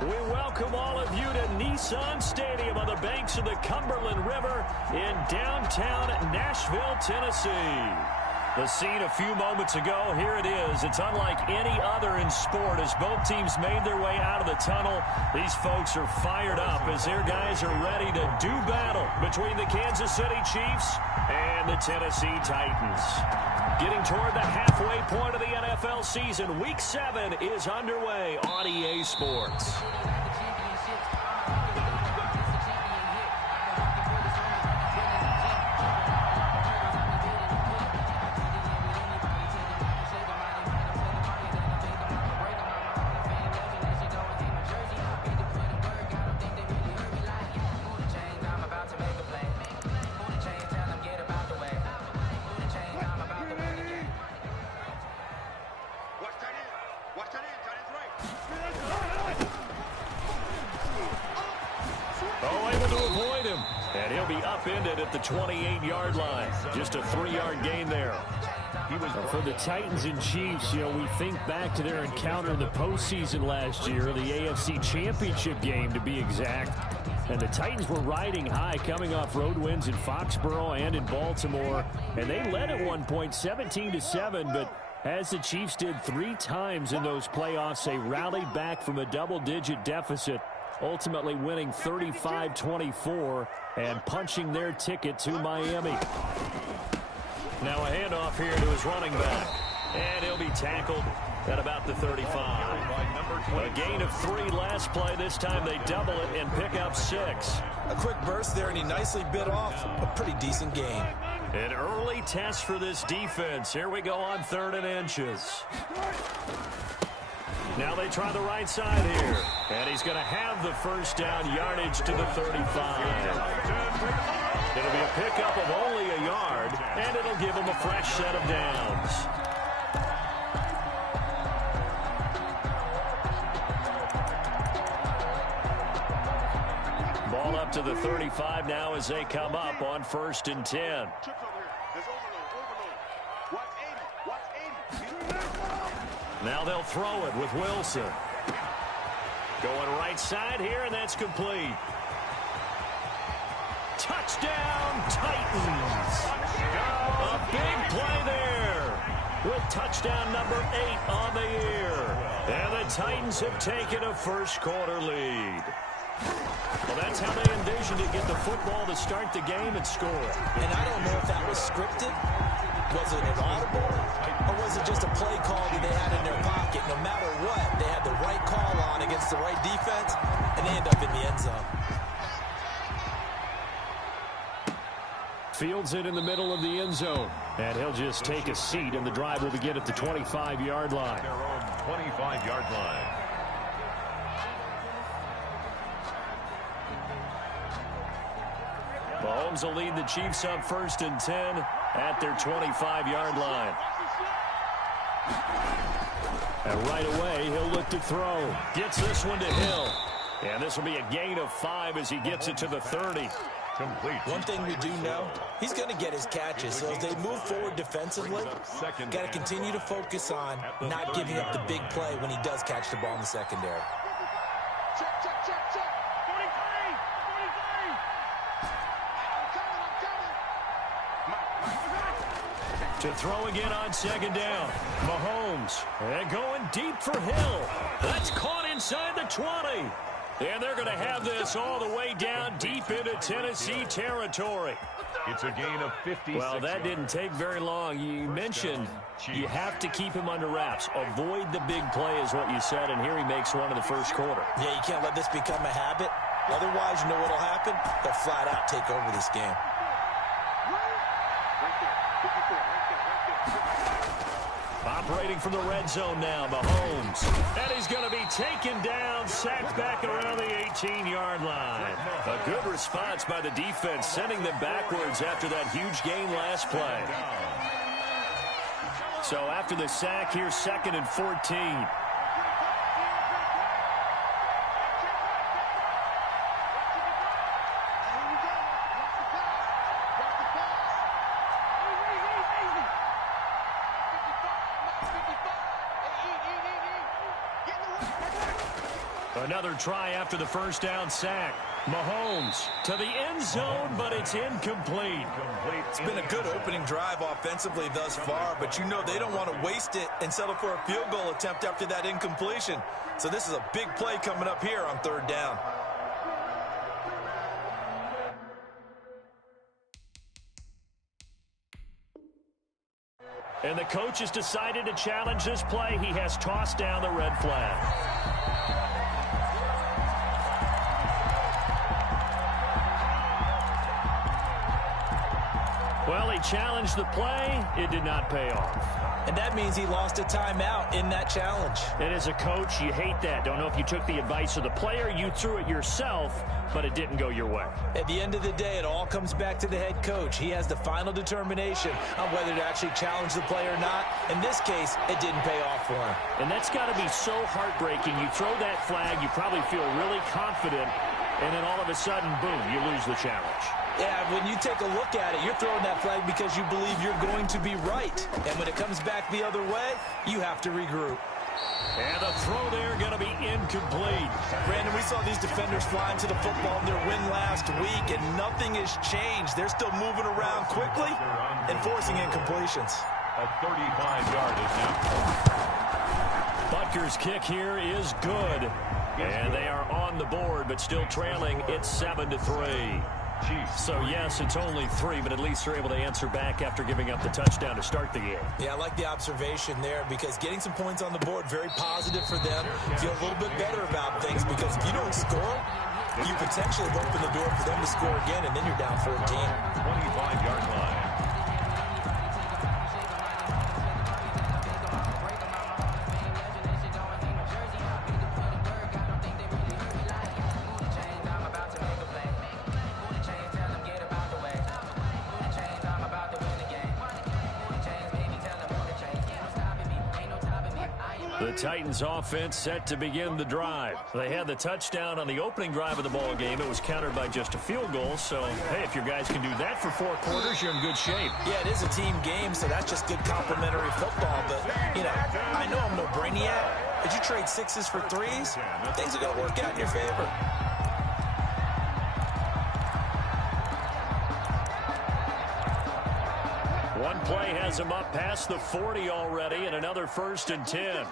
We welcome all of you to Nissan Stadium on the banks of the Cumberland River in downtown Nashville, Tennessee. The scene a few moments ago, here it is. It's unlike any other in sport as both teams made their way out of the tunnel. These folks are fired up as their guys are ready to do battle between the Kansas City Chiefs and the Tennessee Titans. Getting toward the halfway point of the NFL season, Week 7 is underway on EA Sports. And he'll be upended at the 28-yard line. Just a 3-yard gain there. For the Titans and Chiefs, we think back to their encounter in the postseason last year, the AFC Championship game to be exact. And the Titans were riding high, coming off road wins in Foxborough and in Baltimore. And they led at one point 17-7, but as the Chiefs did 3 times in those playoffs, they rallied back from a double-digit deficit, ultimately winning 35-24 and punching their ticket to Miami. Now a handoff here to his running back. And he'll be tackled at about the 35. A gain of 3 last play. This time they double it and pick up 6. A quick burst there, and he nicely bit off a pretty decent gain. An early test for this defense. Here we go on 3rd and inches. Now they try the right side here. And he's going to have the first down, yardage to the 35. It'll be a pickup of only a yard, and it'll give him a fresh set of downs. Ball up to the 35 now as they come up on 1st and 10. Now they'll throw it with Wilson. Going right side here, and that's complete. Touchdown, Titans. A big play there with touchdown number 8 on the year. And the Titans have taken a first-quarter lead. Well, that's how they envisioned to get the football to start the game and score. And I don't know if that was scripted. Was it an audible? Or was it just a play call that they had in their pocket? No matter what, they had the right call on against the right defense, and they end up in the end zone. Fields it in the middle of the end zone. And he'll just take a seat, and the drive will begin at the 25-yard line. Their own 25-yard line. Mahomes will lead the Chiefs up 1st and 10 at their 25-yard line. And right away, he'll look to throw. Gets this one to Hill. And this will be a gain of 5 as he gets it to the 30. Complete. One thing we do know, he's going to get his catches. So as they move forward defensively, got to continue to focus on not giving up the big play when he does catch the ball in the secondary. To throw again on 2nd down. Mahomes. And going deep for Hill. That's caught inside the 20. And they're going to have this all the way down deep into Tennessee territory. It's a gain of 56. Well, that didn't take very long. You mentioned you have to keep him under wraps. Avoid the big play is what you said, and here he makes one in the first quarter. Yeah, you can't let this become a habit. Otherwise, you know what will happen? They'll flat out take over this game. Operating from the red zone now, Mahomes. And he's going to be taken down, sacked back around the 18-yard line. A good response by the defense, sending them backwards after that huge gain last play. So after the sack, here's 2nd and 14. Another try after the first down sack. Mahomes to the end zone, but it's incomplete. It's been a good opening drive offensively thus far, but you know they don't want to waste it and settle for a field goal attempt after that incompletion. So this is a big play coming up here on third down. And the coach has decided to challenge this play. He has tossed down the red flag. Well, he challenged the play. It did not pay off. And that means he lost a timeout in that challenge. And as a coach, you hate that. Don't know if you took the advice of the player. You threw it yourself, but it didn't go your way. At the end of the day, it all comes back to the head coach. He has the final determination on whether to actually challenge the play or not. In this case, it didn't pay off for him. And that's got to be so heartbreaking. You throw that flag, you probably feel really confident, and then all of a sudden, boom, you lose the challenge. Yeah, when you take a look at it, you're throwing that flag because you believe you're going to be right. And when it comes back the other way, you have to regroup. And the throw there going to be incomplete. Brandon, we saw these defenders flying to the football in their win last week, and nothing has changed. They're still moving around quickly and forcing incompletions. A 35-yard is now. Butker's kick here is good. And they are on the board, but still trailing. It's 7-3. So, yes, it's only 3, but at least they're able to answer back after giving up the touchdown to start the game. Yeah, I like the observation there because getting some points on the board, very positive for them. Feel a little bit better about things because if you don't score, you potentially have opened the door for them to score again, and then you're down 14. 25-yard line. The Titans offense set to begin the drive. They had the touchdown on the opening drive of the ball game. It was countered by just a field goal. So, hey, if your guys can do that for 4 quarters, you're in good shape. Yeah, it is a team game, so that's just good complimentary football. But, you know, I know I'm no brainiac. But you trade 6s for 3s, things are going to work out in your favor. One play has him up past the 40 already, and another 1st and 10.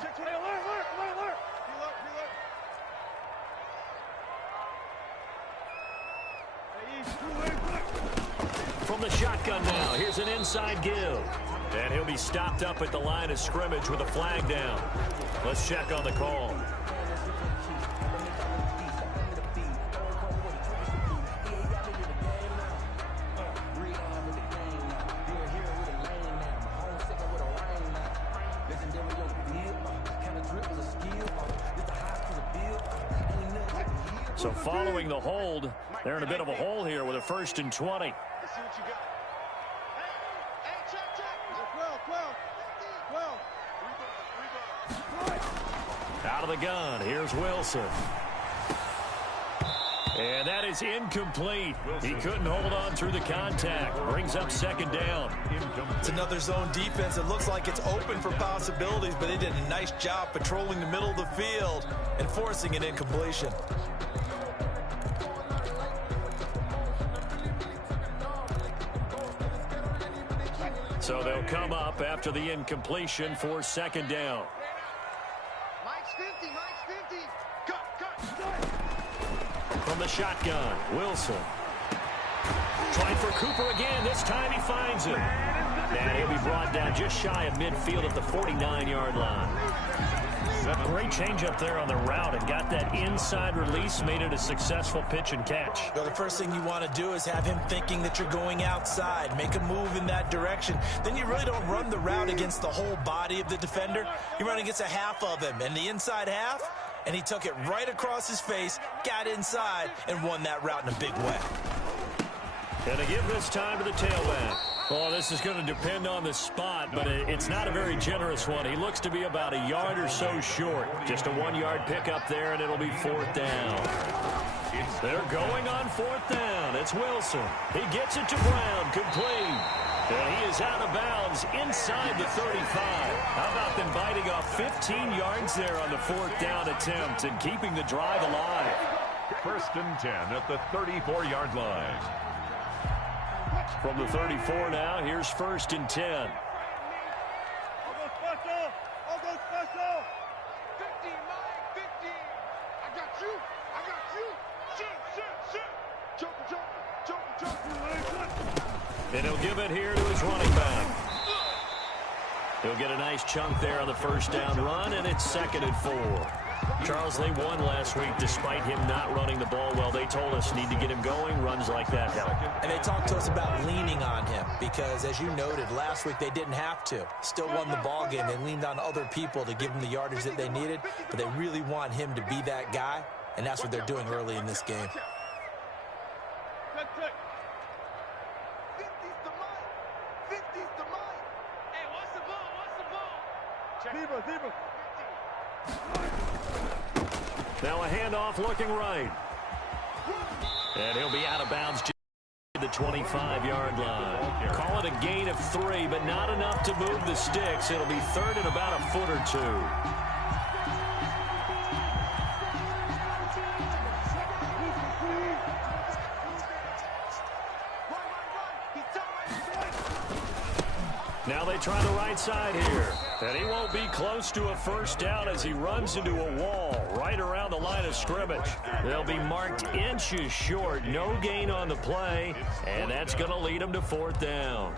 From the shotgun now, here's an inside give. And he'll be stopped up at the line of scrimmage with a flag down. Let's check on the call. So following the hold, they're in a bit of a hole here with a 1st and 20. Out of the gun, here's Wilson. And that is incomplete. He couldn't hold on through the contact. Brings up 2nd down. It's another zone defense. It looks like it's open for possibilities, but they did a nice job patrolling the middle of the field and forcing an incompletion. So they'll come up after the incompletion for 2nd down. From the shotgun, Wilson. Trying for Cooper again. This time he finds him. And he'll be brought down just shy of midfield at the 49-yard line. Great change up there on the route and got that inside release, made it a successful pitch and catch. Well, the first thing you want to do is have him thinking that you're going outside, make a move in that direction. Then you really don't run the route against the whole body of the defender. You run against a half of him, and the inside half, and he took it right across his face, got inside, and won that route in a big way. And to give this time to the tailback. Well, this is going to depend on the spot, but it's not a very generous one. He looks to be about a yard or so short. Just a 1-yard pickup there, and it'll be 4th down. They're going on 4th down. It's Wilson. He gets it to Brown. Complete. And he is out of bounds inside the 35. How about them biting off 15 yards there on the 4th down attempt and keeping the drive alive? 1st and 10 at the 34-yard line. From the 34 now, here's 1st and 10. And he'll give it here to his running back. He'll get a nice chunk there on the 1st down run, and it's 2nd and 4. Charles, they won last week despite him not running the ball well. They told us need to get him going. Runs like that help. And they talked to us about leaning on him because, as you noted, last week they didn't have to. Still won the ball game. They leaned on other people to give them the yardage that they needed, but they really want him to be that guy, and that's what they're doing early in this game. Now a handoff looking right. And he'll be out of bounds at the 25-yard line. Call it a gain of 3, but not enough to move the sticks. It'll be 3rd and about a foot or 2. Now they try the right side here. And he won't be close to a 1st down as he runs into a wall right around the line of scrimmage. They'll be marked inches short. No gain on the play. And that's going to lead him to 4th down.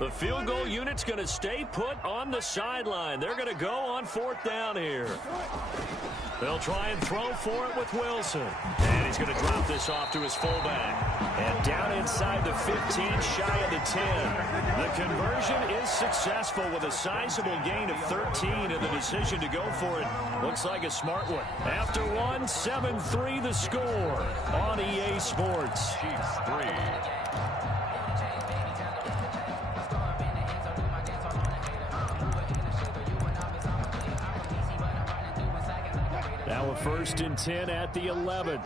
The field goal unit's going to stay put on the sideline. They're going to go on 4th down here. They'll try and throw for it with Wilson. And he's going to drop this off to his fullback. And down inside the 15, shy of the 10. The conversion is successful with a sizable gain of 13, and the decision to go for it looks like a smart one. After one, 7-3 the score on EA Sports. Chiefs 3. Now a 1st and 10 at the 11.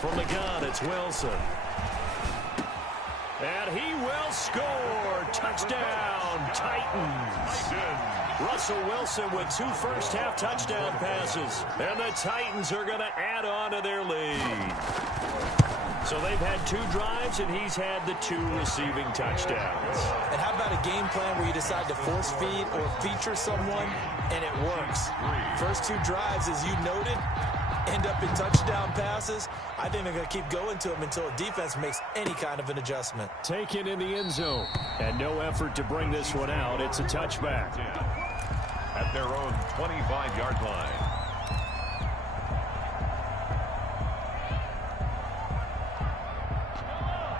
From the gun, it's Wilson. And he will score. Touchdown, Titans. Russell Wilson with 2 first-half touchdown passes. And the Titans are going to add on to their lead. So they've had 2 drives, and he's had the 2 receiving touchdowns. And how about a game plan where you decide to force feed or feature someone, and it works? First 2 drives, as you noted, end up in touchdown passes. I think they're going to keep going to them until a defense makes any kind of an adjustment. Taken in the end zone, and no effort to bring this one out. It's a touchback. At their own 25-yard line.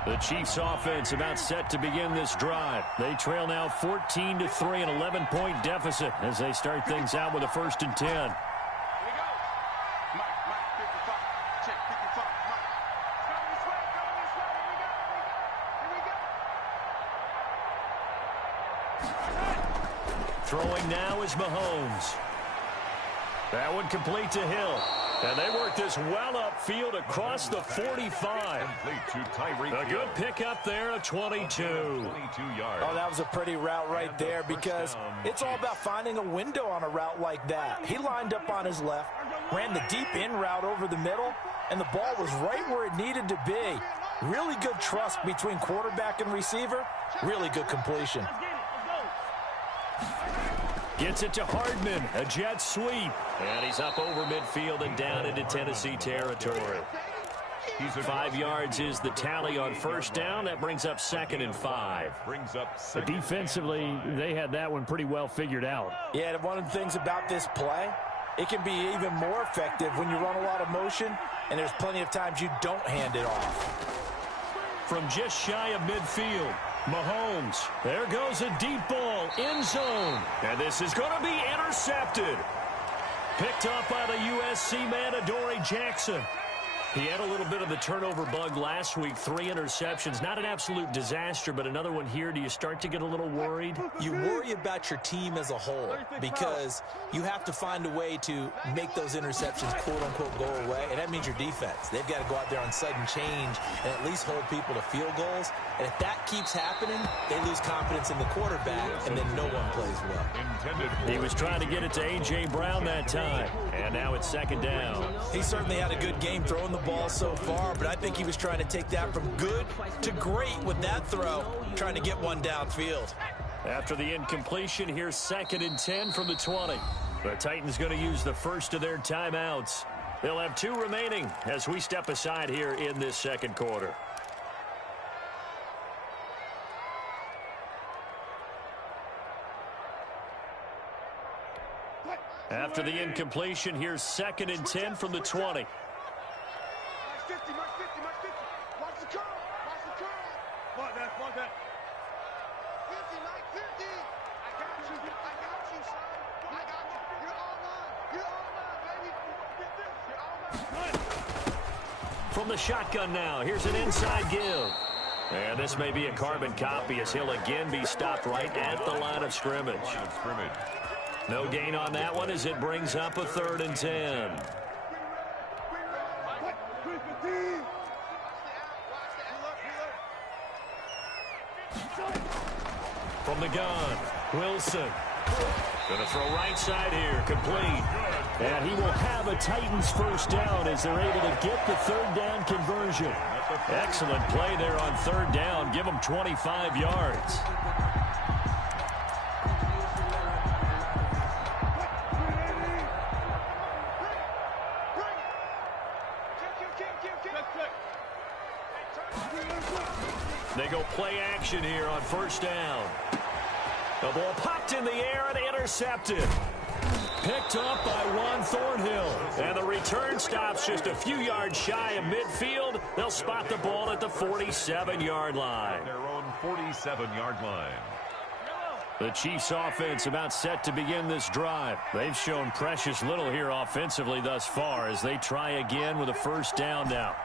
The Chiefs offense about set to begin this drive. They trail now 14-3, an 11-point deficit as they start things out with a 1st and 10. Throwing now is Mahomes. That one complete to Hill. And they work this well upfield across the 45. A good pickup there at 22. 22 yards. Oh, that was a pretty route right there because it's all about finding a window on a route like that. He lined up on his left, ran the deep in route over the middle, and the ball was right where it needed to be. Really good trust between quarterback and receiver. Really good completion. Gets it to Hardman, a jet sweep. And he's up over midfield and down into Tennessee territory. 5 yards is the tally on 1st down. That brings up 2nd and 5. Defensively, they had that one pretty well figured out. Yeah, and one of the things about this play, it can be even more effective when you run a lot of motion, and there's plenty of times you don't hand it off. From just shy of midfield, Mahomes. There goes a deep ball, end zone. And this is going to be intercepted. Picked up by the USC man, Adoree Jackson. He had a little bit of the turnover bug last week, 3 interceptions. Not an absolute disaster, but another one here. Do you start to get a little worried? You worry about your team as a whole because you have to find a way to make those interceptions, quote-unquote, go away, and that means your defense. They've got to go out there on sudden change and at least hold people to field goals. And if that keeps happening, they lose confidence in the quarterback, and then no one plays well. He was trying to get it to A.J. Brown that time, and now it's second down. He certainly had a good game throwing the ball so far, but I think he was trying to take that from good to great with that throw, trying to get one downfield. After the incompletion, here's 2nd and 10 from the 20. The Titans going to use the first of their timeouts. They'll have 2 remaining as we step aside here in this second quarter. After the incompletion, here's 2nd and 10 from the 20. From the shotgun now, here's an inside give. And this may be a carbon copy as he'll again be stopped right at the line of scrimmage. No gain on that one as it brings up a 3rd and 10. From the gun, Wilson. Going to throw right side here, complete. And he will have a Titans first down as they're able to get the 3rd down conversion. Excellent play there on 3rd down. Give them 25 yards. They go play action here on 1st down. The ball popped in the air and intercepted. Picked up by Juan Thornhill. And the return stops just a few yards shy of midfield. They'll spot the ball at the 47-yard line. Their own 47-yard line. The Chiefs offense about set to begin this drive. They've shown precious little here offensively thus far as they try again with a 1st down now.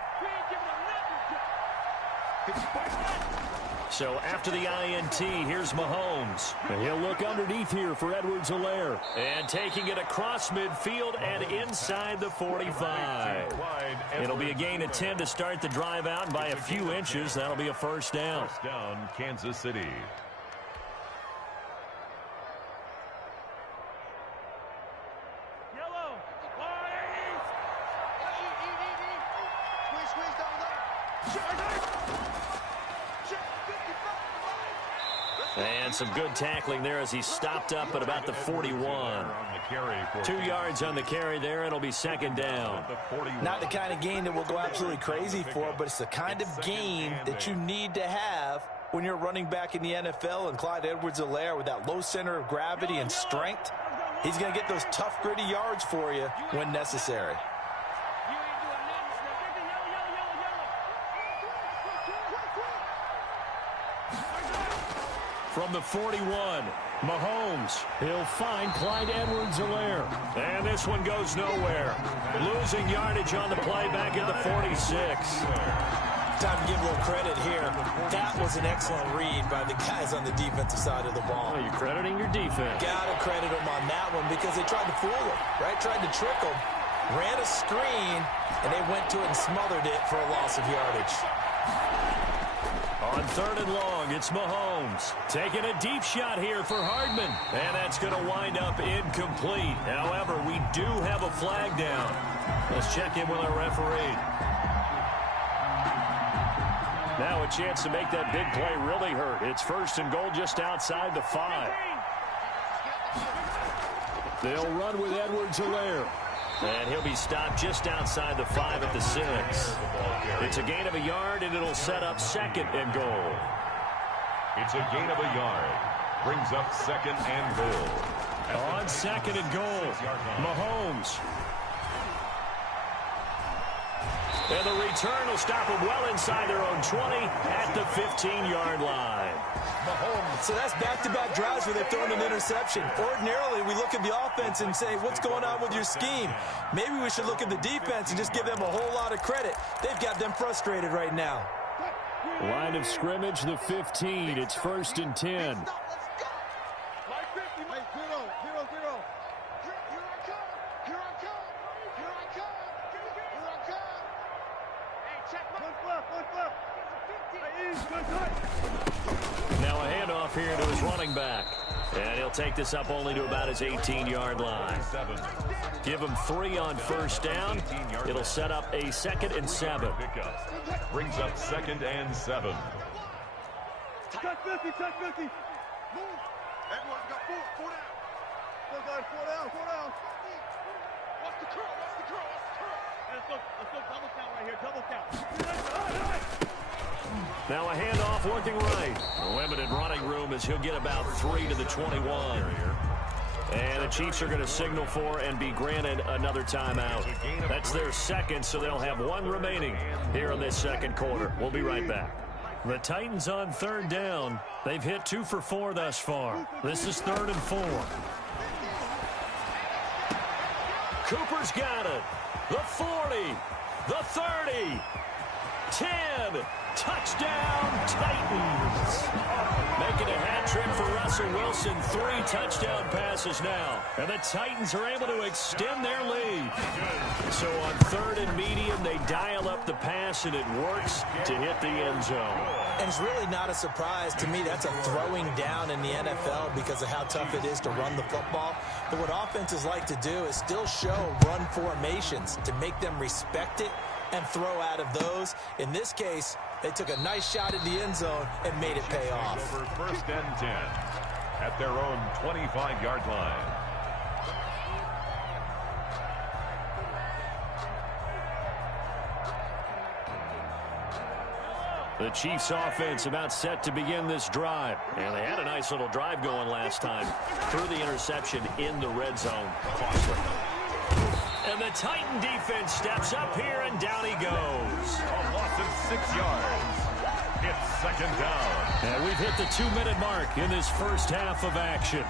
So after the INT, here's Mahomes. And he'll look underneath here for Edwards-Helaire. And taking it across midfield and inside the 45. It'll be a gain of 10 to start the drive out. And by a few inches, that'll be a 1st down. 1st down, Kansas City. And some good tackling there as he stopped up at about the 41. 2 yards on the carry there. It'll be 2nd down. Not the kind of gain that we'll go absolutely crazy for, but it's the kind of gain that you need to have when you're running back in the NFL. And Clyde Edwards-Helaire, with that low center of gravity and strength, he's going to get those tough, gritty yards for you when necessary. From the 41, Mahomes. He'll find Clyde Edwards-Helaire. And this one goes nowhere. Losing yardage on the play back at the 46. Time to give a little credit here. That was an excellent read by the guys on the defensive side of the ball. Oh, you're crediting your defense. Got to credit them on that one because they tried to fool them, right? Tried to trick them. Ran a screen, and they went to it and smothered it for a loss of yardage. On 3rd and long, it's Mahomes. Taking a deep shot here for Hardman. And that's going to wind up incomplete. However, we do have a flag down. Let's check in with our referee. Now a chance to make that big play really hurt. It's 1st and goal just outside the 5. They'll run with Edwards-Helaire. And he'll be stopped just outside the 5 at the 6. It's a gain of a yard, and it'll set up 2nd and goal. It's a gain of a yard. Brings up 2nd and goal. On 2nd and goal, Mahomes. And the return will stop them well inside their own 20 at the 15-yard line. So that's back-to-back drives where they've thrown an interception. Ordinarily, we look at the offense and say, what's going on with your scheme? Maybe we should look at the defense and just give them a whole lot of credit. They've got them frustrated right now. Line of scrimmage, the 15. It's 1st and 10. Now a handoff here to his running back. And he'll take this up only to about his 18-yard line. Give him 3 on 1st down. It'll set up a 2nd and 7. Brings up 2nd and 7. Touch 50, touch 50. Move. Everyone's got 4 down. 4 down. Watch the curl, Let's go double count right here, double count. Now a handoff working right. Limited running room as he'll get about 3 to the 21. And the Chiefs are going to signal for and be granted another timeout. That's their 2nd, so they'll have 1 remaining here in this 2nd quarter. We'll be right back. The Titans on 3rd down. They've hit 2 for 4 thus far. This is 3rd and 4. Cooper's got it. The 40. The 30. 10. Touchdown, Titans. Making a hat trick for Russell Wilson. 3 touchdown passes now. And the Titans are able to extend their lead. So on 3rd and medium, they dial up the pass, and it works to hit the end zone. And it's really not a surprise to me. That's a throwing down in the NFL because of how tough it is to run the football. But what offenses like to do is still show run formations to make them respect it and throw out of those. In this case, they took a nice shot at the end zone and made it pay off. Over 1st and 10 at their own 25-yard line. The Chiefs offense about set to begin this drive. And they had a nice little drive going last time. Threw the interception in the red zone. Costly. And the Titan defense steps up here, and down he goes. A loss of 6 yards. It's 2nd down. And we've hit the 2-minute mark in this first half of action.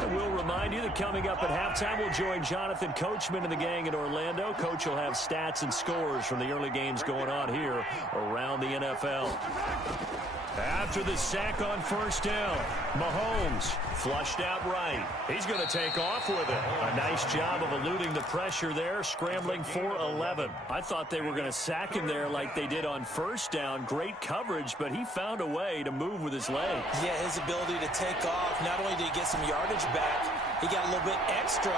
And we'll remind you that coming up at halftime, we'll join Jonathan Coachman and the gang in Orlando. Coach will have stats and scores from the early games going on here around the NFL. After the sack on 1st down, Mahomes flushed out right. He's going to take off with it. A nice job of eluding the pressure there, scrambling for 11. I thought they were going to sack him there like they did on 1st down. Great coverage, but he found a way to move with his legs. Yeah, his ability to take off, not only did he get some yardage back, he got a little bit extra.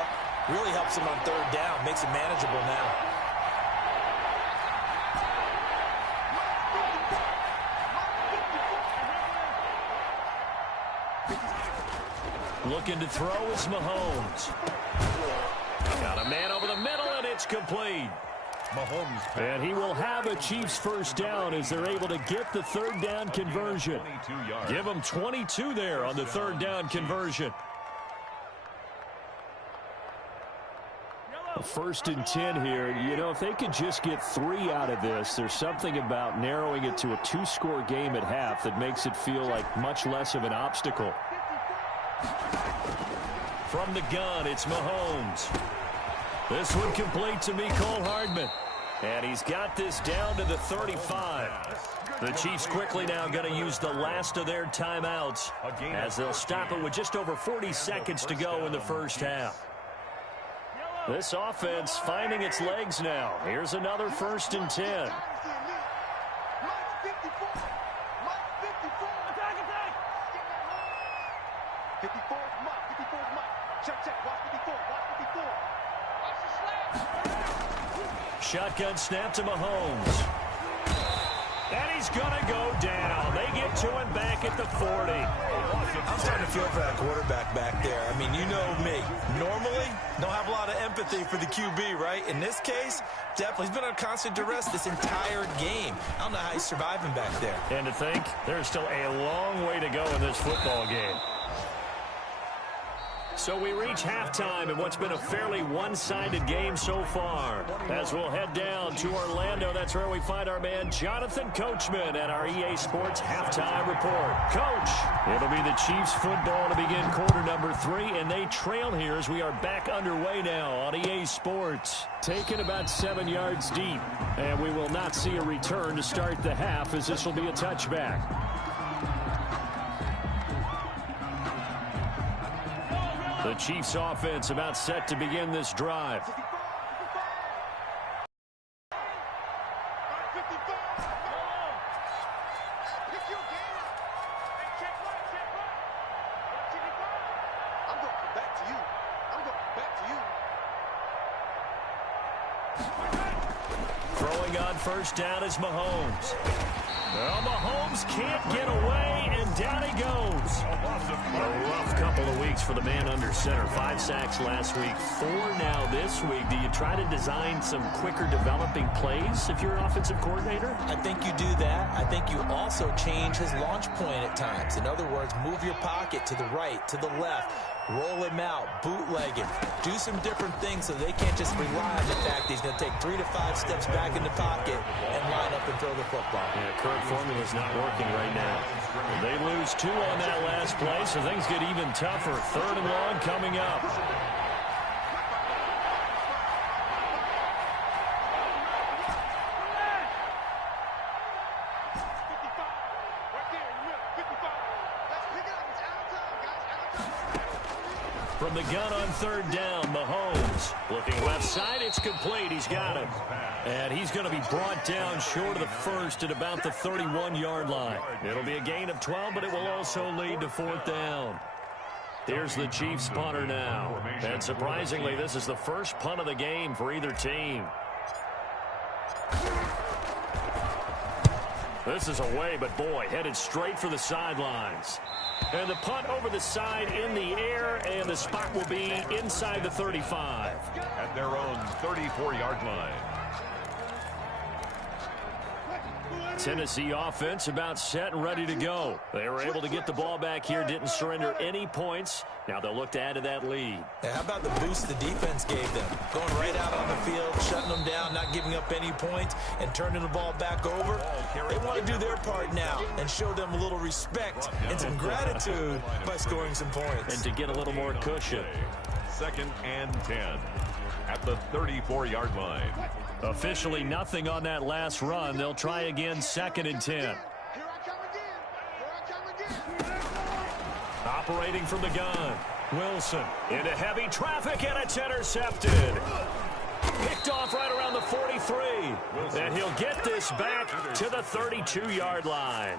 Really helps him on 3rd down, makes it manageable now. Looking to throw is Mahomes. Got a man over the middle, and it's complete. Mahomes. And he will have a Chiefs 1st down as they're able to get the 3rd down conversion. Give them 22 there on the 3rd down conversion. 1st and 10 here. You know, if they could just get 3 out of this, there's something about narrowing it to a 2-score game at half that makes it feel like much less of an obstacle. From the gun, it's Mahomes. This one complete to Mecole Hardman. And he's got this down to the 35. The Chiefs quickly now going to use the last of their timeouts as they'll stop it with just over 40 seconds to go in the first half. This offense finding its legs now. Here's another 1st and 10. Shotgun snap to Mahomes. And he's going to go down. They get to him back at the 40. I'm starting to feel for that quarterback back there. I mean, you know me. Normally, don't have a lot of empathy for the QB, right? In this case, definitely. He's been under constant duress this entire game. I don't know how he's surviving back there. And to think, there's still a long way to go in this football game. So we reach halftime in what's been a fairly one-sided game so far. As we'll head down to Orlando, that's where we find our man Jonathan Coachman at our EA Sports Halftime Report. Coach, it'll be the Chiefs football to begin quarter number 3, and they trail here as we are back underway now on EA Sports. Taken about 7 yards deep, and we will not see a return to start the half as this will be a touchback. The Chiefs offense about set to begin this drive. Throwing on first down is Mahomes. Well, Mahomes can't get away, and down he goes. A rough couple of weeks for the man under center. 5 sacks last week, 4 now this week. Do you try to design some quicker developing plays if you're an offensive coordinator? I think you do that. I think you also change his launch point at times. In other words, move your pocket to the right, to the left. Roll him out, bootleg him, do some different things so they can't just rely on the fact that he's going to take 3 to 5 steps back in the pocket and line up and throw the football. Yeah, current formula is not working right now. They lose 2 on that last play, so things get even tougher. 3rd and long coming up. From the gun on 3rd down, Mahomes looking left side. It's complete. He's got him. And he's going to be brought down short of the first at about the 31-yard line. It'll be a gain of 12, but it will also lead to 4th down. Here's the Chiefs punter now. And surprisingly, this is the first punt of the game for either team. This is away, but boy, headed straight for the sidelines. And the punt over the side in the air, and the spot will be inside the 35. At their own 34-yard line. Tennessee offense about set and ready to go. They were able to get the ball back here, didn't surrender any points. Now they'll look to add to that lead. Yeah, how about the boost the defense gave them? Going right out on the field, shutting them down, not giving up any points, and turning the ball back over. They want to do their part now and show them a little respect and some gratitude by scoring some points. And to get a little more cushion. 2nd and 10 at the 34-yard line. Officially nothing on that last run. They'll try again 2nd and 10. Operating from the gun. Wilson into heavy traffic, and it's intercepted. Picked off right around the 43. And he'll get this back to the 32-yard line.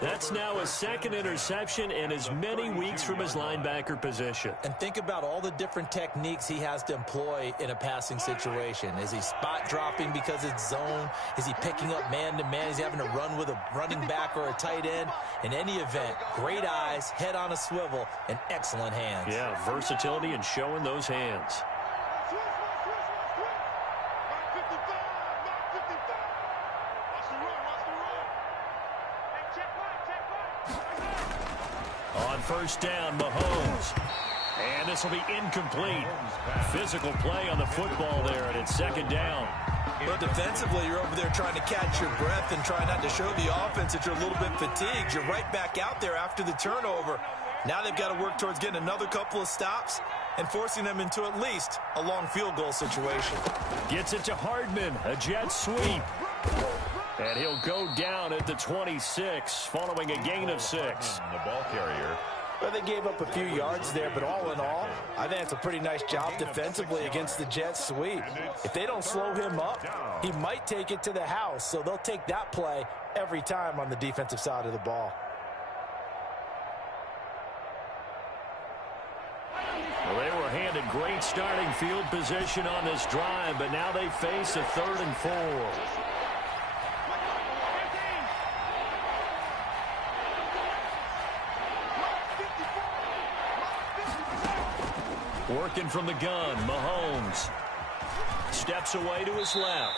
That's now his 2nd interception in as many weeks from his linebacker position. And think about all the different techniques he has to employ in a passing situation. Is he spot dropping because it's zone? Is he picking up man-to-man? Is he having to run with a running back or a tight end? In any event, great eyes, head on a swivel, and excellent hands. Yeah, versatility and showing those hands. On first down, Mahomes. And this will be incomplete. Physical play on the football there, and it's 2nd down. But defensively, you're over there trying to catch your breath and try not to show the offense that you're a little bit fatigued. You're right back out there after the turnover. Now they've got to work towards getting another couple of stops and forcing them into at least a long field goal situation. Gets it to Hardman, a jet sweep. And he'll go down at the 26 following a gain of 6. The ball carrier. Well, they gave up a few yards there, but all in all, I think it's a pretty nice job defensively against the jet sweep. If they don't slow him up, he might take it to the house, so they'll take that play every time on the defensive side of the ball. Well, they were handed great starting field position on this drive, but now they face a 3rd and 4. Working from the gun, Mahomes steps away to his left.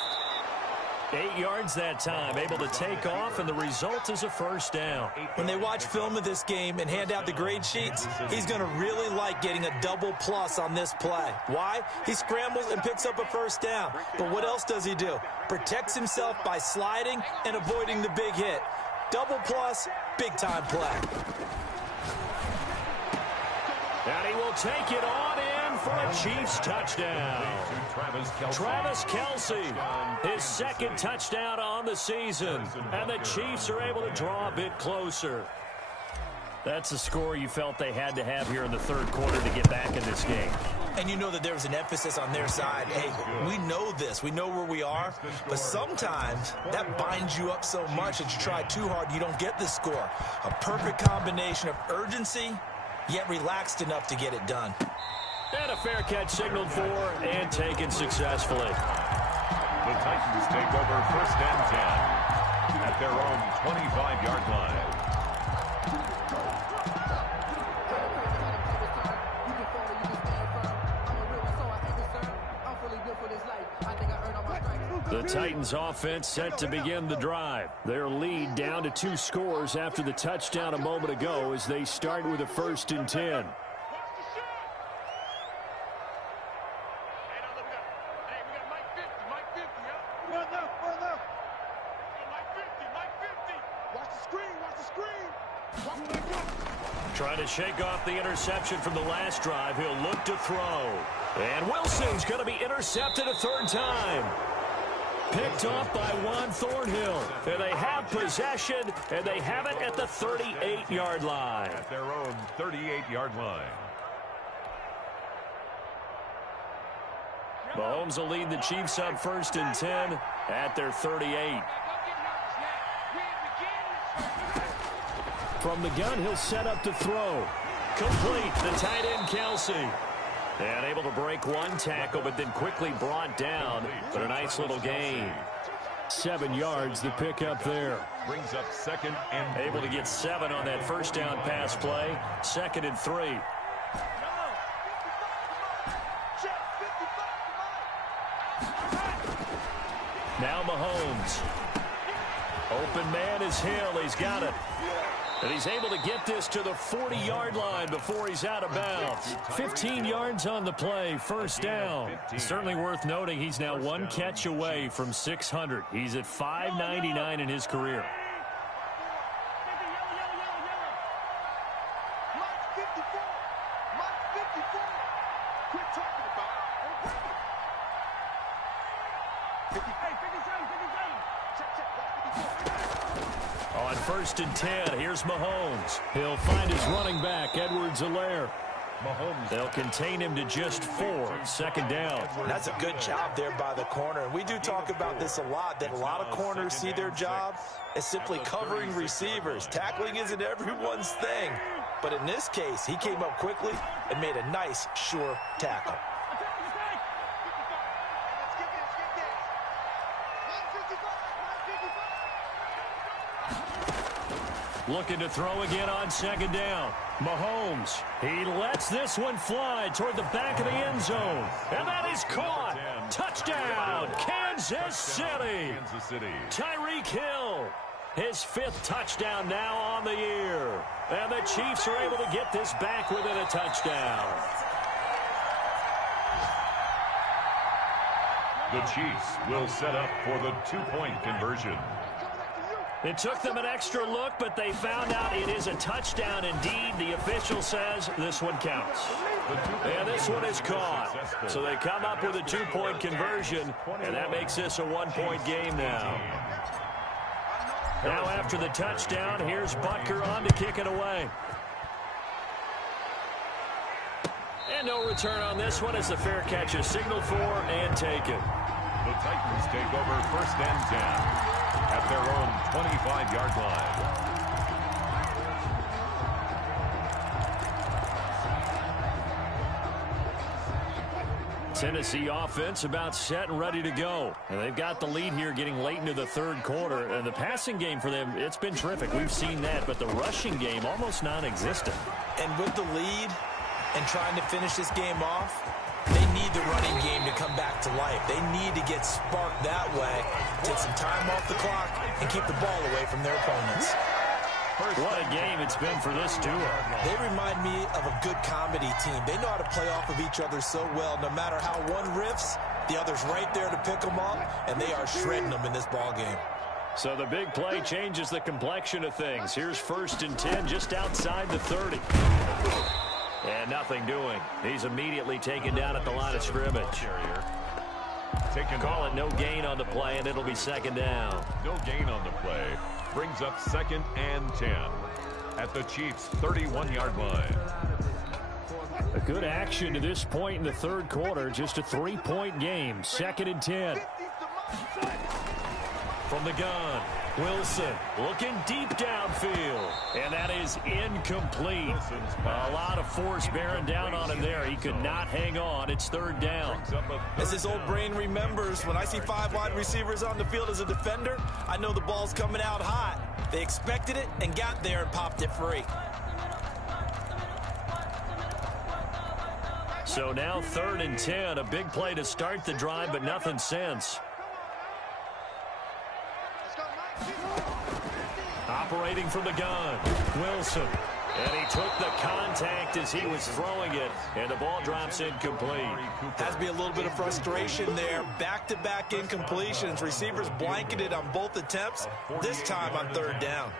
8 yards that time, able to take off, and the result is a first down. When they watch film of this game and hand out the grade sheets, he's going to really like getting a double plus on this play. Why? He scrambles and picks up a first down. But what else does he do? Protects himself by sliding and avoiding the big hit. Double plus, big-time play. And he will take it on in for a Chiefs touchdown. Travis Kelce, his second touchdown on the season. And the Chiefs are able to draw a bit closer. That's a score you felt they had to have here in the third quarter to get back in this game. And you know that there was an emphasis on their side. Hey, we know this. We know where we are. But sometimes that binds you up so much that you try too hard, you don't get the score. A perfect combination of urgency, yet relaxed enough to get it done. And a fair catch signaled for and taken successfully. The Titans take over 1st and 10 at their own 25-yard line. The Titans offense set to begin the drive. Their lead down to 2 scores after the touchdown a moment ago as they start with a 1st and 10. Trying to shake off the interception from the last drive. He'll look to throw. And Wilson's going to be intercepted a 3rd time. Picked off by Juan Thornhill. And they have possession, and they have it at the 38-yard line. At their own 38-yard line. Mahomes will lead the Chiefs up 1st and 10 at their 38. From the gun, he'll set up to throw. Complete, the tight end Kelce. And able to break one tackle, but then quickly brought down. But a nice little gain. 7 yards, the pickup there. Brings up 2nd and 3. Able to get 7 on that first down pass play. 2nd and 3. Now Mahomes. Open man is Hill. He's got it. And he's able to get this to the 40-yard line before he's out of bounds. 15 yards on the play, 1st down. Certainly worth noting he's now 1 catch away from 600. He's at 599 in his career. On 1st and 10, here's Mahomes. He'll find his running back, Edwards-Helaire. They'll contain him to just 4, 2nd down. That's a good job there by the corner. And we do talk about this a lot, that a lot of corners see their job as simply covering receivers. Tackling isn't everyone's thing. But in this case, he came up quickly and made a nice, sure tackle. Looking to throw again on 2nd down. Mahomes, he lets this one fly toward the back of the end zone. And that is caught. Touchdown, Kansas City. Tyreek Hill, his 5th touchdown now on the year. And the Chiefs are able to get this back within a touchdown. The Chiefs will set up for the 2-point conversion. It took them an extra look, but they found out it is a touchdown indeed. The official says this one counts. And this one is caught. So they come up with a 2-point conversion, and that makes this a 1-point game now. Now after the touchdown, here's Butker on to kick it away. And no return on this one as the fair catch is signaled for and taken. The Titans take over 1st and 10 at their own 25-yard line. Tennessee offense about set and ready to go. And they've got the lead here getting late into the 3rd quarter. And the passing game for them, it's been terrific. We've seen that. But the rushing game, almost non-existent. And with the lead and trying to finish this game off, they need need the running game to come back to life. They need to get sparked that way, take some time off the clock, and keep the ball away from their opponents. What a game it's been for this duo. They remind me of a good comedy team. They know how to play off of each other so well. No matter how one riffs, the other's right there to pick them up, and they are shredding them in this ball game. So the big play changes the complexion of things. Here's 1st and 10 just outside the 30. And nothing doing. He's immediately taken down at the line of scrimmage. Call it no gain on the play, and it'll be 2nd down. No gain on the play. Brings up 2nd and 10 at the Chiefs' 31-yard line. A good action to this point in the 3rd quarter. Just a 3-point game. 2nd and 10. From the gun, Wilson looking deep downfield. And that is incomplete. A lot of force bearing down on him there. He could not hang on. It's 3rd down. As his old brain remembers, when I see 5 wide receivers on the field as a defender, I know the ball's coming out hot. They expected it and got there and popped it free. So now 3rd and 10. A big play to start the drive, but nothing since. Operating from the gun, Wilson. And he took the contact as he was throwing it, and the ball drops incomplete. Has to be a little bit of frustration there. Back-to-back incompletions. Receivers blanketed on both attempts, this time on 3rd down.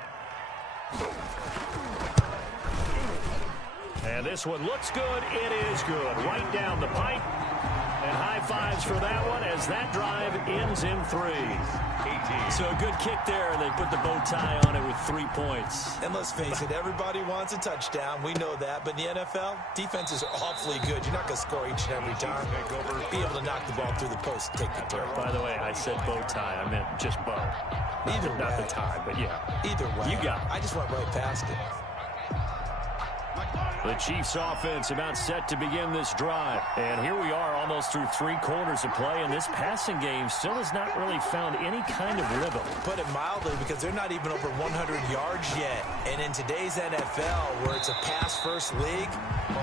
And this one looks good. It is good. Right down the pipe. And high fives for that one as that drive ends in 3. So a good kick there, and they put the bow tie on it with 3 points. And let's face it, everybody wants a touchdown. We know that. But in the NFL, defenses are awfully good. You're not going to score each and every time. Be able to knock the ball through the post and take the turn. By the way, I said bow tie. I meant just bow. Either way. Not the tie, but yeah. Either way. You got it. I just went right past it. The Chiefs offense about set to begin this drive. And here we are almost through 3 quarters of play, and this passing game still has not really found any kind of rhythm. Put it mildly, because they're not even over 100 yards yet. And in today's NFL, where it's a pass-first league,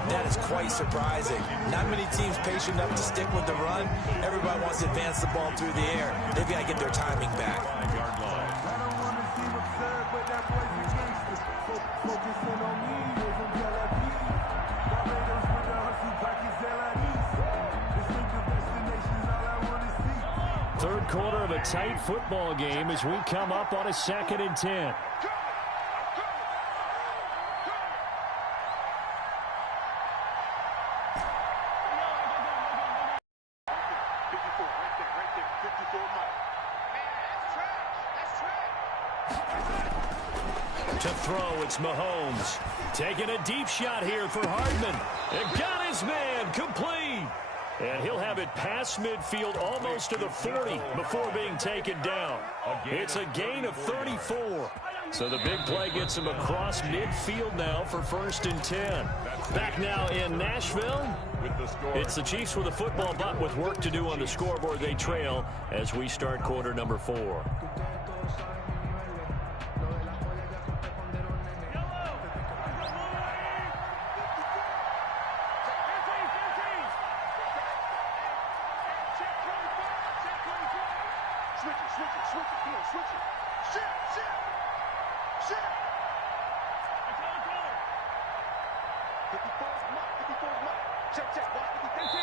that is quite surprising. Not many teams patient enough to stick with the run. Everybody wants to advance the ball through the air. They've got to get their timing back. Third quarter of a tight football game as we come up on a 2nd and 10. To throw, it's Mahomes. Taking a deep shot here for Hardman. And got his man complete. And he'll have it past midfield almost to the 40 before being taken down. It's a gain of 34. So the big play gets him across midfield now for 1st and 10. Back now in Nashville. It's the Chiefs with a football, but with work to do on the scoreboard. They trail as we start quarter number 4.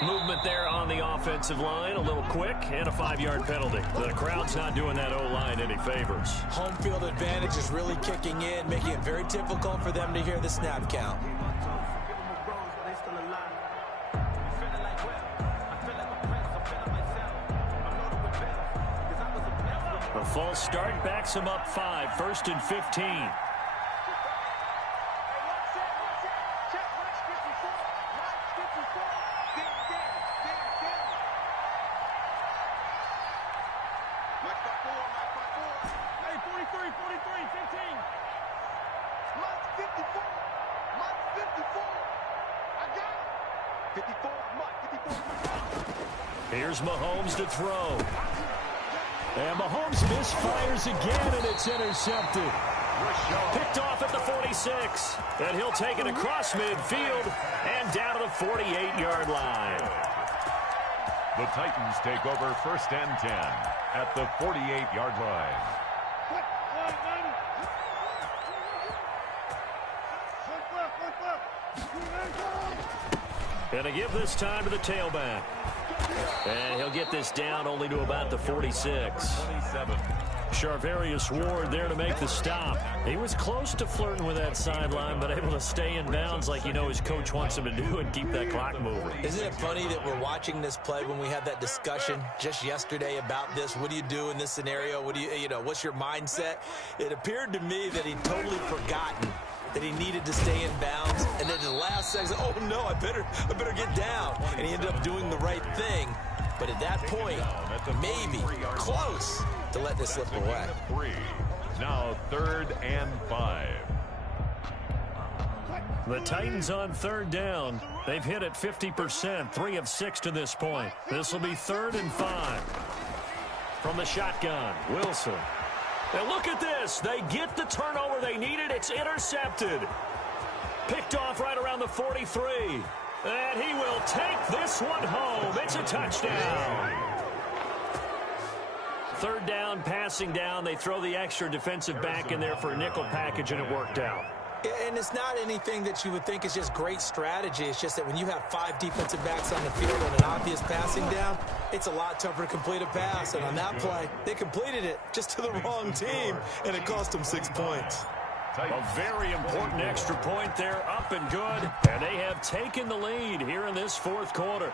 Movement there on the offensive line, a little quick, and a 5-yard penalty. The crowd's not doing that O-line any favors. Home field advantage is really kicking in, making it very difficult for them to hear the snap count. A false start backs him up 5, 1st and 15. Here's Mahomes to throw. And Mahomes misfires again, and it's intercepted. Picked off at the 46. And he'll take it across midfield and down to the 48-yard line. The Titans take over 1st and 10 at the 48-yard line. Going to give this time to the tailback. And he'll get this down only to about the 46. 27. Charvarius Ward there to make the stop. He was close to flirting with that sideline, but able to stay in bounds like you know his coach wants him to do and keep that clock moving. Isn't it funny that we're watching this play when we had that discussion just yesterday about this? What do you do in this scenario? What do you know, what's your mindset? It appeared to me that he'd totally forgotten that he needed to stay in bounds, and then in the last second, oh no, I better get down. And he ended up doing the right thing. But at that point, maybe close to let this slip away. Now 3rd and 5. The Titans on 3rd down. They've hit it 50%, 3 of 6 to this point. This will be 3rd and 5. From the shotgun, Wilson. And look at this. They get the turnover they needed. It's intercepted. Picked off right around the 43. And he will take this one home. It's a touchdown. 3rd down, passing down. They throw the extra defensive back in there for a nickel package, and it worked out. And it's not anything that you would think is just great strategy. It's just that when you have 5 defensive backs on the field and an obvious passing down, it's a lot tougher to complete a pass. And on that play, they completed it just to the wrong team, and it cost them 6 points. A very important extra point there, up and good. And they have taken the lead here in this 4th quarter.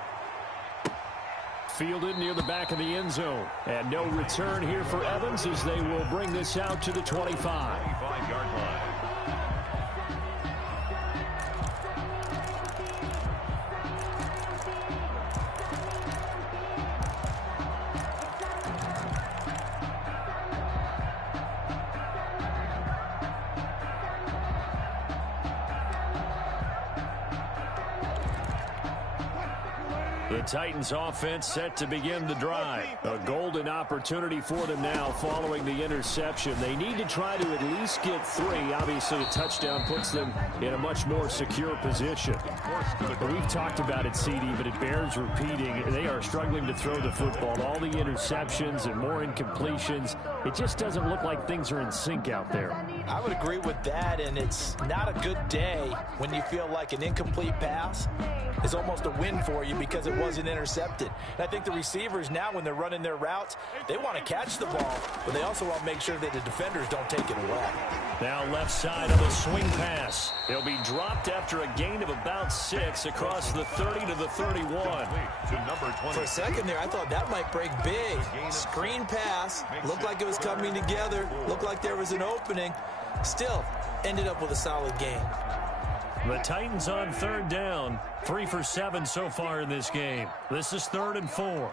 Fielded near the back of the end zone. And no return here for Evans as they will bring this out to the 25. 25-yard line. The Titans offense set to begin the drive. A golden opportunity for them now following the interception. They need to try to at least get 3. Obviously, a touchdown puts them in a much more secure position. But we've talked about it, CD, but it bears repeating. They are struggling to throw the football. All the interceptions and more incompletions. It just doesn't look like things are in sync out there. I would agree with that, and it's not a good day when you feel like an incomplete pass is almost a win for you because it wasn't intercepted. And I think the receivers now, when they're running their routes, they want to catch the ball, but they also want to make sure that the defenders don't take it away. Now left side of a swing pass. He'll be dropped after a gain of about 6 across the 30 to the 31. For a second there, I thought that might break big. Screen pass. Looked like it was coming together. Looked like there was an opening. Still, ended up with a solid gain. The Titans on 3rd down. 3 for 7 so far in this game. This is 3rd and 4.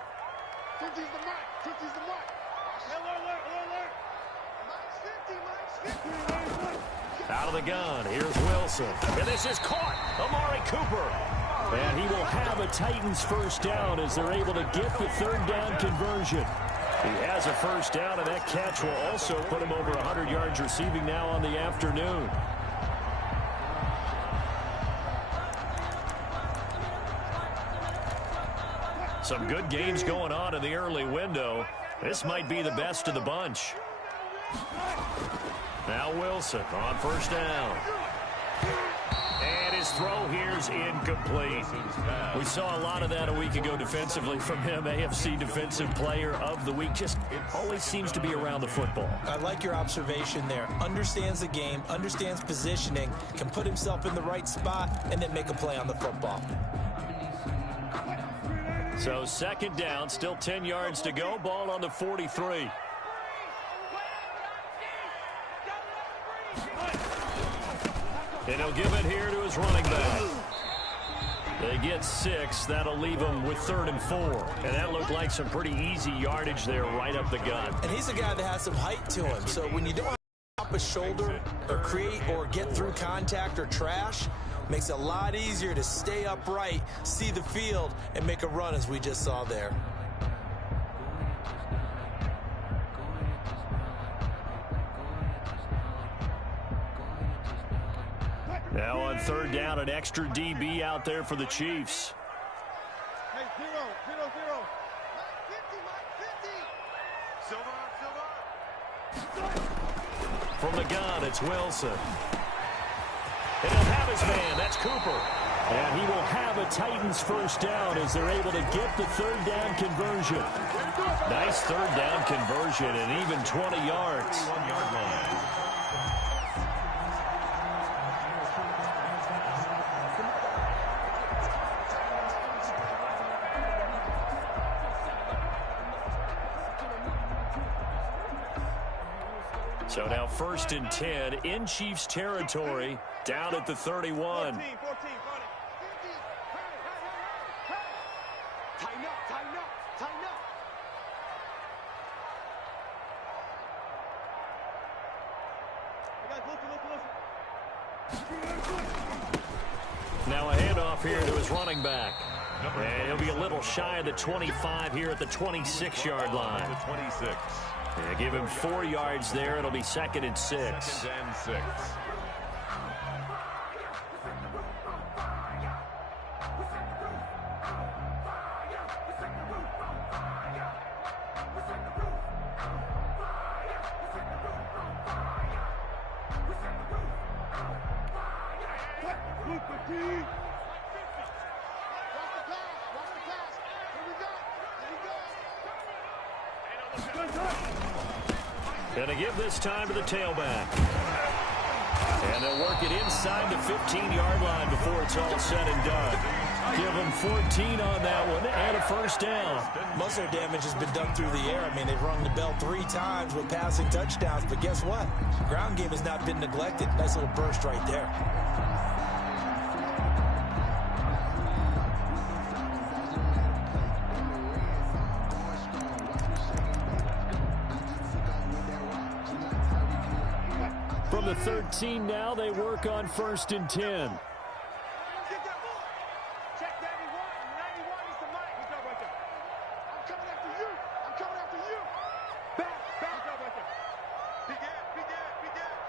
Out of the gun, here's Wilson. And this is caught. Amari Cooper. And he will have a Titans 1st down as they're able to get the 3rd down conversion. He has a 1st down, and that catch will also put him over 100 yards receiving now on the afternoon. Some good games going on in the early window. This might be the best of the bunch. Now Wilson on 1st down. And his throw here's incomplete. We saw a lot of that a week ago defensively from him. AFC Defensive Player of the Week. Just always seems to be around the football. I like your observation there. Understands the game, understands positioning, can put himself in the right spot, and then make a play on the football. So 2nd down, still 10 yards to go. Ball on the 43. And he'll give it here to his running back. They get 6. That'll leave them with 3rd and 4. And that looked like some pretty easy yardage there right up the gut. And he's a guy that has some height to him. So when you don't have to drop a shoulder or create or get through contact or trash, makes it a lot easier to stay upright, see the field, and make a run as we just saw there. Now on 3rd down, an extra DB out there for the Chiefs. Hey, 0-0-0. From the gun, it's Wilson. And he'll have his man. That's Cooper. And he will have a Titans first down as they're able to get the third down conversion. Nice third down conversion and even 20 yards. 1-yard line. So now 1st and 10 in Chiefs territory, down at the 31. 14, 14, run it. Tighten up, tighten up, tighten up. Hey guys, listen. Now a handoff here to his running back. And he'll be a little shy of the 25 here at the 26-yard line. The 26. Yeah, give him 4 yards there. It'll be 2nd and 6. 2nd and 6. Going to give this time to the tailback. And they'll work it inside the 15-yard line before it's all said and done. Give them 14 on that one and a first down. Most of their damage has been done through the air. I mean, they've rung the bell 3 times with passing touchdowns. But guess what? Ground game has not been neglected. Nice little burst right there. From the 13 now, they work on 1st and 10. Get that ball. Check 91. 91 is the mic. Good job right there. I'm coming after you. I'm coming after you. Back. Good job right there. Big ass, big ass, big ass.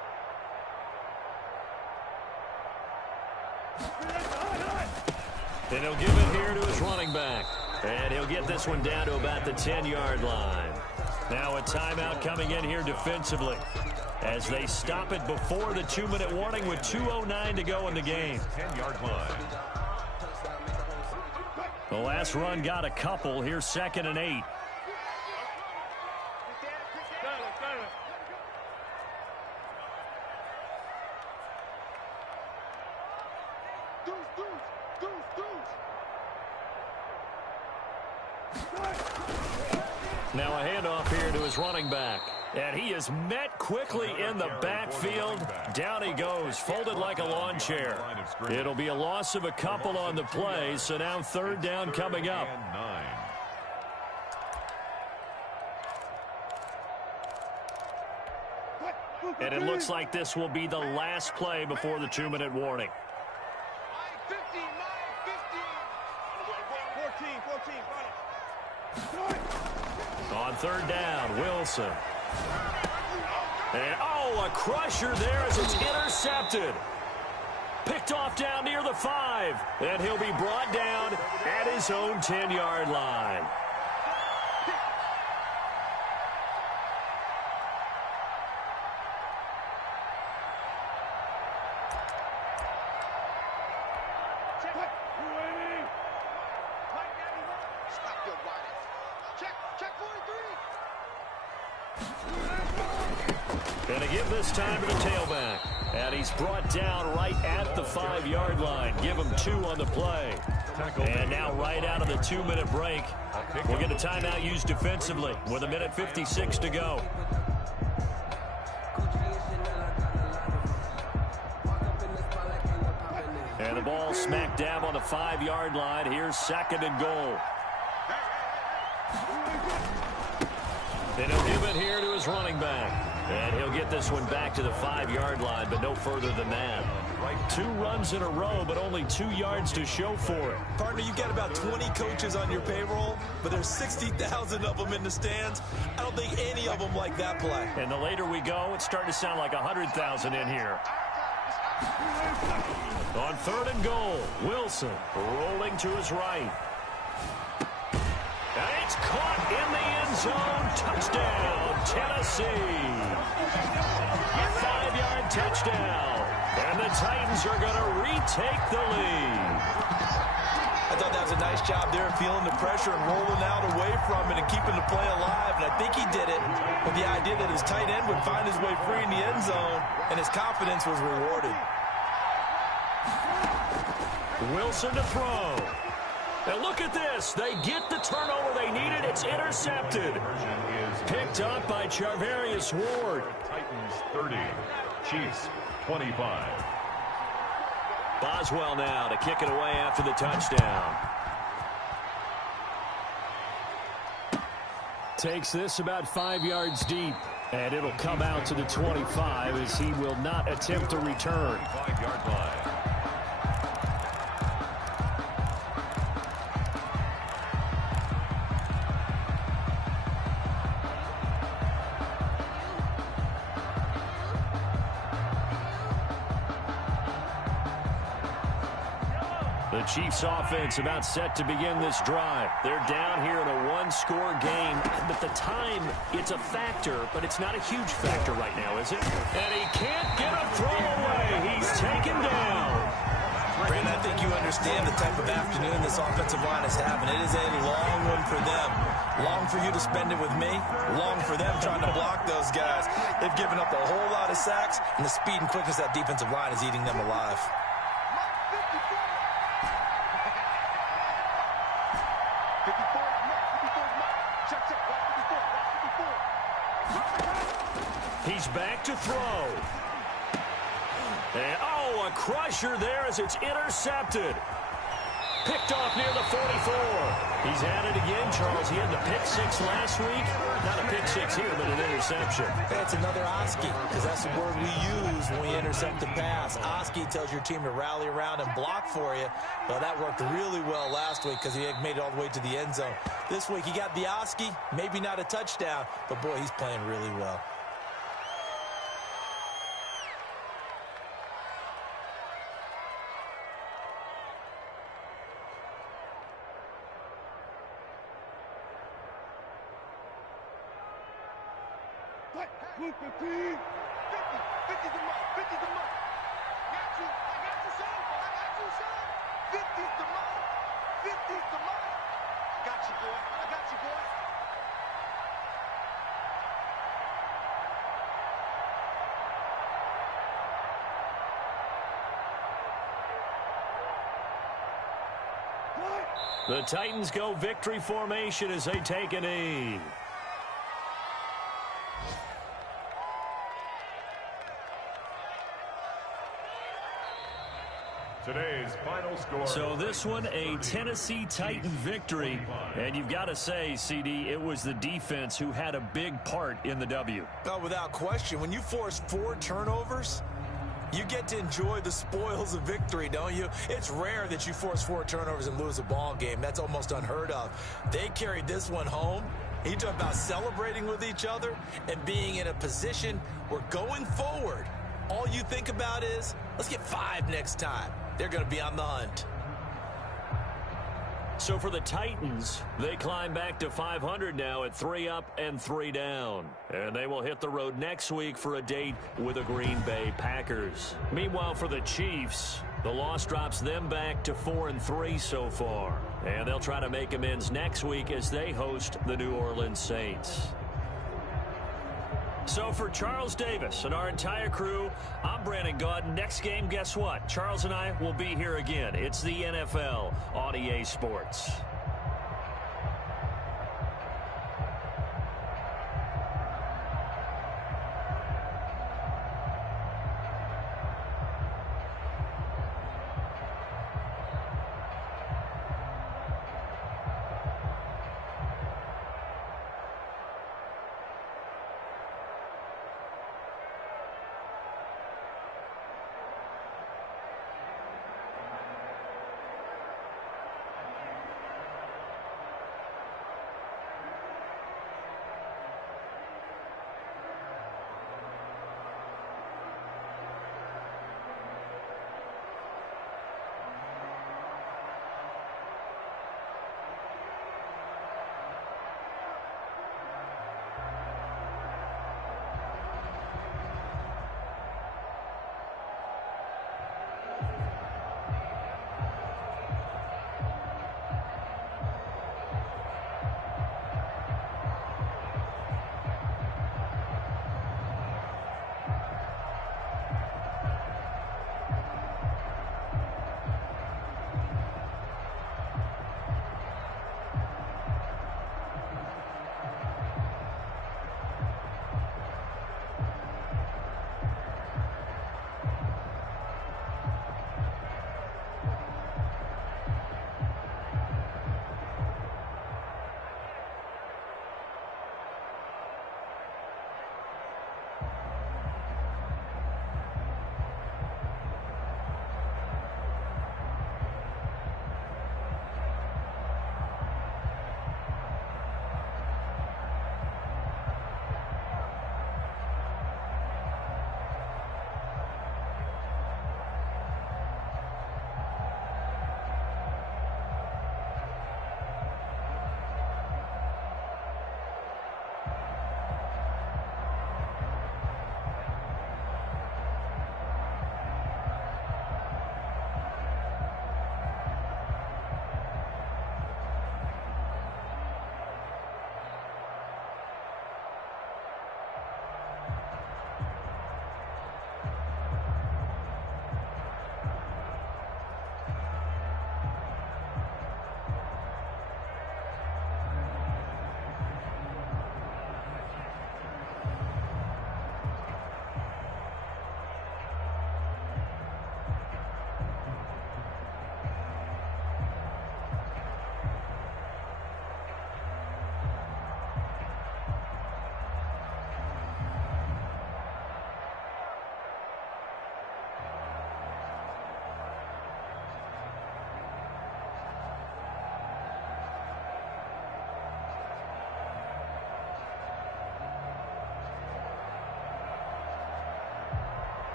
And he'll give it here to his running back. And he'll get this one down to about the 10-yard line. Now a timeout coming in here defensively as they stop it before the 2-minute warning with 2:09 to go in the game. 10-yard line. The last run got a couple. Here's 2nd and 8. Now a handoff here to his running back. And he is met quickly in the backfield. Down he goes, folded like a lawn chair. It'll be a loss of a couple on the play, so now 3rd down coming up. And 9. And it looks like this will be the last play before the 2-minute warning. 15, 14, run it. On 3rd down, Wilson. And, a crusher there as it's intercepted. Picked off down near the 5. And he'll be brought down at his own 10-yard line. Going to give this time to the tailback. And he's brought down right at the 5-yard line. Give him 2 on the play. And now right out of the 2-minute break, we'll get a timeout used defensively with 1:56 to go. And the ball smack dab on the 5-yard line. Here's 2nd and goal. And he'll give it here to his running back. And he'll get this one back to the 5-yard line, but no further than that. 2 runs in a row, but only 2 yards to show for it. Partner, you've got about 20 coaches on your payroll, but there's 60,000 of them in the stands. I don't think any of them like that play. And the later we go, it's starting to sound like 100,000 in here. On 3rd and goal, Wilson rolling to his right. And it's caught in the end end zone. Touchdown, Tennessee. A 5-yard touchdown. And the Titans are going to retake the lead. I thought that was a nice job there, feeling the pressure and rolling out away from it and keeping the play alive. And I think he did it with the idea that his tight end would find his way free in the end zone, and his confidence was rewarded. Wilson to throw. And look at this. They get the turnover they needed. It's intercepted. Picked up by Charvarius Ward. Titans 30, Chiefs 25. Boswell now to kick it away after the touchdown. Takes this about 5 yards deep. And it'll come out to the 25 as he will not attempt to return. 5-yard line. The Chiefs offense about set to begin this drive. They're down here in a one-score game. But the time, it's a factor, but it's not a huge factor right now, is it? And he can't get a throw away. He's taken down. Brandon, I think you understand the type of afternoon this offensive line is having. It is a long one for them. Long for you to spend it with me. Long for them trying to block those guys. They've given up a whole lot of sacks, and the speed and quickness of that defensive line is eating them alive. He's back to throw. And, oh, a crusher there as it's intercepted. Picked off near the 44. He's at it again, Charles. He had the pick six last week. Not a pick six here, but an interception. It's another Oski, because that's the word we use when we intercept the pass. Oski tells your team to rally around and block for you. Well, that worked really well last week because he made it all the way to the end zone. This week he got the Oski, maybe not a touchdown, but boy, he's playing really well. Blue 15, 50, 50's the mark, 50's the mark. I got you, son. 50's the mark, 50's the mark. Got you, boy, I got you, boy. The Titans go victory formation as they take a knee. Today's final score. So this one, a Tennessee Titan victory. And you've got to say, CD, it was the defense who had a big part in the W. Oh, without question. When you force 4 turnovers, you get to enjoy the spoils of victory, don't you? It's rare that you force 4 turnovers and lose a ball game. That's almost unheard of. They carried this one home. You talk about celebrating with each other and being in a position where going forward, all you think about is, let's get 5 next time. They're going to be on the hunt. So for the Titans, they climb back to 500 now at 3 up and 3 down. And they will hit the road next week for a date with the Green Bay Packers. Meanwhile, for the Chiefs, the loss drops them back to 4-3 so far. And they'll try to make amends next week as they host the New Orleans Saints. So for Charles Davis and our entire crew, I'm Brandon Gaudin. Next game, guess what? Charles and I will be here again. It's the NFL on EA Sports.